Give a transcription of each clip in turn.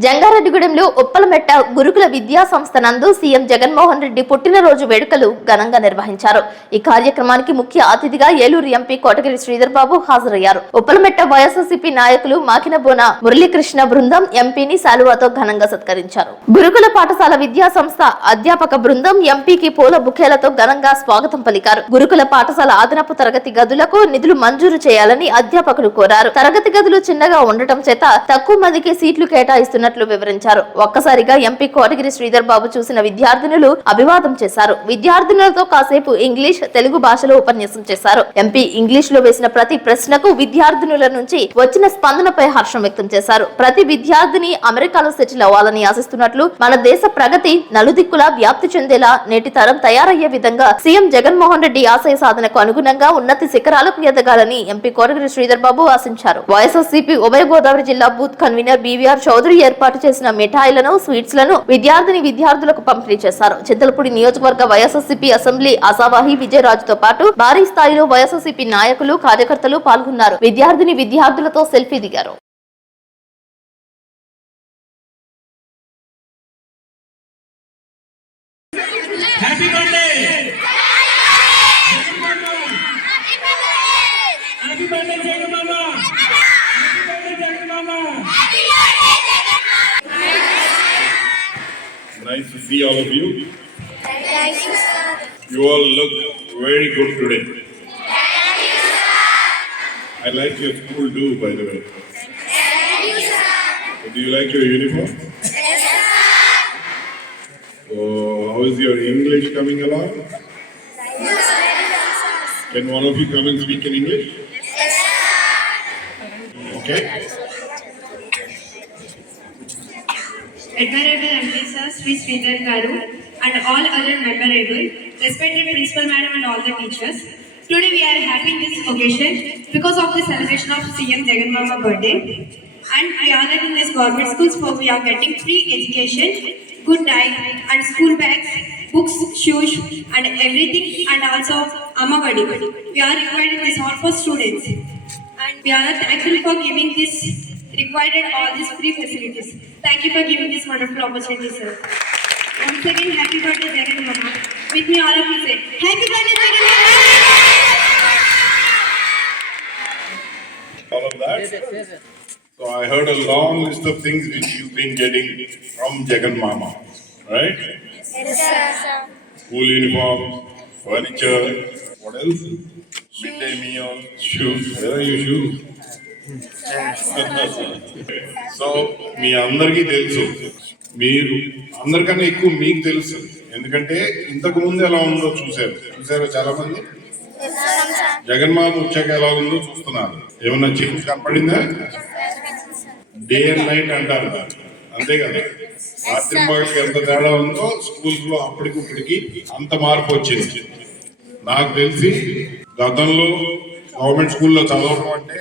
జంగారెడ్డిగూడెంలో ఉప్పలమెట్ట గురుకుల విద్యా సంస్థ నందు సీఎం జగన్మోహన్ రెడ్డి పుట్టినరోజు వేడుకలు ఘనంగా నిర్వహించారు. ఈ కార్యక్రమానికి ముఖ్య అతిథిగా ఏలూరు ఎంపీ కోటగిరి శ్రీధర్ బాబు హాజరయ్యారు. ఉప్పలమెట్ట వైఎస్ఆర్సీపీ నాయకులు మాకినబోన మురళీకృష్ణ బృందం ఎంపీని శాలువాతో ఘనంగా సత్కరించారు. గురుకుల పాఠశాల విద్యా సంస్థ అధ్యాపక బృందం ఎంపీకి పూల బుకేలతో ఘనంగా స్వాగతం పలికారు. గురుకుల పాఠశాల అదనపు తరగతి గదులకు నిధులు మంజూరు చేయాలని అధ్యాపకులు కోరారు. తరగతి గదులు చిన్నగా ఉండటం చేత తక్కువ మందికి సీట్లు కేటాయిస్తున్నారు వివరించారు. ఒక్కసారిగా ఎంపీ కోటగిరి శ్రీధర్ బాబు చూసిన విద్యార్థినులు అభివాదం చేశారు. విద్యార్థినులతో కాసేపు ఇంగ్లీష్, తెలుగు భాషలో ఉపన్యాసం చేశారు. ఎంపీ ఇంగ్లీష్ లో వేసిన ప్రతి ప్రశ్నకు విద్యార్థినుల నుంచి వచ్చిన స్పందనపై హర్షం వ్యక్తం చేశారు. ప్రతి విద్యార్థిని అమెరికాలో సెటిల్ అవ్వాలని ఆశిస్తున్నట్లు, మన దేశ ప్రగతి నలుదిక్కులా వ్యాప్తి చెందేలా నేటి తరం తయారయ్యే విధంగా సీఎం జగన్మోహన్ రెడ్డి ఆశయ సాధనకు అనుగుణంగా ఉన్నతి శిఖరాలకు ఎదగాలని ఎంపీ కోటగిరి శ్రీధర్ బాబు ఆశించారు. వైఎస్ఆర్సీపీ ఉభయ గోదావరి జిల్లా బూత్ కన్వీనర్ బీవీఆర్ చౌదరి ఏర్పాటు చేసిన మిఠాయిలను, స్వీట్స్ లను విద్యార్థులకు పంపిణీ చేశారు. చింతలపూడి నియోజకవర్గ వైఎస్ఆర్సీపీ అసెంబ్లీ ఆశావాహి విజయరాజుతో పాటు భారీ స్థాయిలో వైఎస్ఆర్సీపీ నాయకులు, కార్యకర్తలు పాల్గొన్నారు. విద్యార్థులతో సెల్ఫీ దిగారు. Nice to see all of you. Thank you, sir. You all look very good today. Thank you, sir. I like your school too, by the way. Thank you, sir. So do you like your uniform? Yes, sir. So how is your English coming along? Yes, sir. Can one of you come and speak in English? Yes, sir. Okay. Admirable MD sir, Sri Sridhar Garu, and all other memorable, respected principal madam and all the teachers. Today we are happy in this occasion because of the celebration of CM Jagan Mama birthday. And I honor in this government schools for we are getting free education, good diet and school bags, books, shoes and everything, and also Amavadi. We are required in this all for students. And we are thankful for giving this required all these free facilities. Thank you for giving this wonderful opportunity, sir. Once again, happy birthday, Jagan Mama. With me, all of you say, happy birthday, Jagan Mama! All of that? So I heard a long list of things which you've been getting from Jagan Mama, right? Yes, sir. School uniforms, furniture, what else? Midday meal, shoes. Where are your shoes? So మీ అందరికీ తెలుసు, మీరు అందరికన్నా ఎక్కువ మీకు తెలుసు, ఎందుకంటే ఇంతకు ముందు ఎలా ఉందో చూసారు చాలా మంది. జగన్మామ వచ్చాక ఎలా ఉందో చూస్తున్నారు. ఏమన్నా చేంజ్ కనపడిందా? డే అండ్ నైట్ అంటారు, అంతే కదా. రాత్రి పగలకి ఎంత తేడా ఉందో స్కూల్స్ లో అప్పటికిప్పటికి అంత మార్పు వచ్చింది. నాకు తెలిసి గతంలో గవర్నమెంట్ స్కూల్లో చదవడం అంటే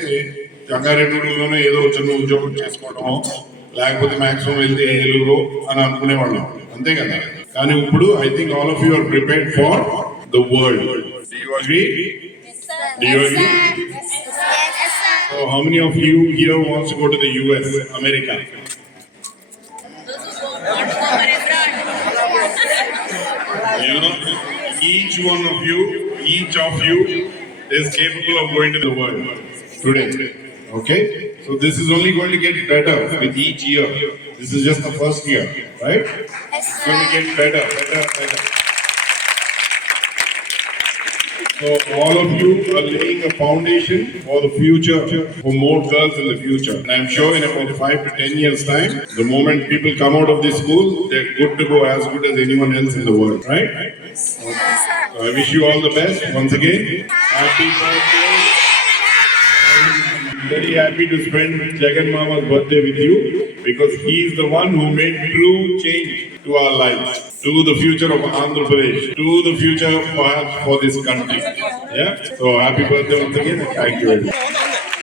జంగారెడ్డిలోనే ఏదో చిన్న ఉద్యోగం చేసుకోవడము, లేకపోతే మాక్సిమం వెళ్తే ఏలూరు అని అనుకునేవాళ్ళం, అంతే కదా. కానీ ఇప్పుడు I think all of you are prepared for the world. Do you agree? Do you agree? So how many of you here wants to go to the US, America? You know, each of you is capable of going to the world today. Okay, so this is only going to get better with each year. This is just the first year, right? It's going to get better. So all of you are laying a foundation for the future, for more girls in the future. And I'm sure in about 5 to 10 years time, the moment people come out of this school, they're good to go, as good as anyone else in the world, right? So I wish you all the best once again. Happy birthday. Very happy to spend Jagan Mama's birthday with you, because he is the one who made true change to our lives, to the future of Andhra Pradesh, to the future perhaps for this country. Yeah. So happy birthday once again, and thank you very much.